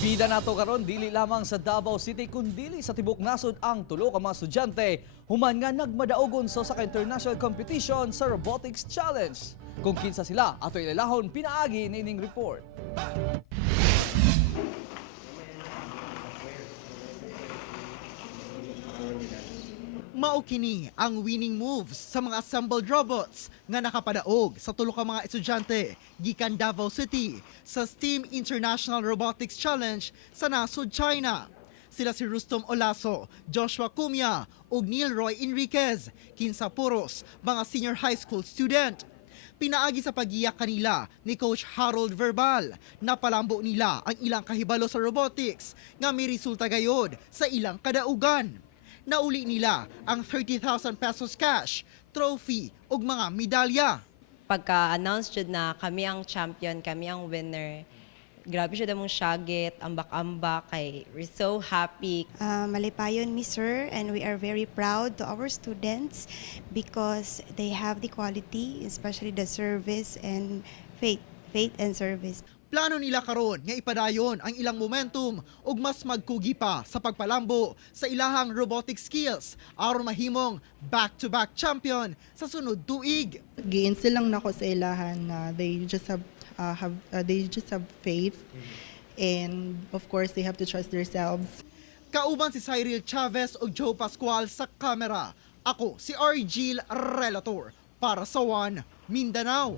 Bida nato karon dili lamang sa Davao City kundi sa tibok nasod ang tulo ka mga estudyante human nga nagmadaogon sa usa ka international competition sa Robotics Challenge. Kung kinsa sila ato ilalahon pinaagi nining report. Mao kini ang winning moves sa mga assembled robots nga nakapadaog sa tulo ka mga estudyante gikan Davao City sa STEAM International Robotics Challenge sa nasod China. Sila si Rustom Olaso, Joshua Cumia ug Neil Roy Enriquez, kinsa puros mga senior high school student. Pinaagi sa pagiyak kanila ni Coach Harold Verbal na palambo nila ang ilang kahibalo sa robotics nga may resulta gayod sa ilang kadaugan. Nauli nila ang 30,000 pesos cash, trophy ug mga medalya. Pagka-announce jud na kami ang champion, kami ang winner, grabe siya damong syagit, ambak-ambak, kay we're so happy. Malipayon mi sir, and we are very proud to our students because they have the quality, especially the service and faith and service. Plano nila karon nga ipadayon ang ilang momentum ug mas magkugi pa sa pagpalambo sa ilahang robotic skills aron mahimong back-to-back champion sa sunod tuig. Gi-instill lang nako sa ilahan na they just have faith, and of course they have to trust themselves. Kauban si Cyril Chavez ug Joe Pascual sa kamera. Ako si Argil Relator para sa One Mindanao.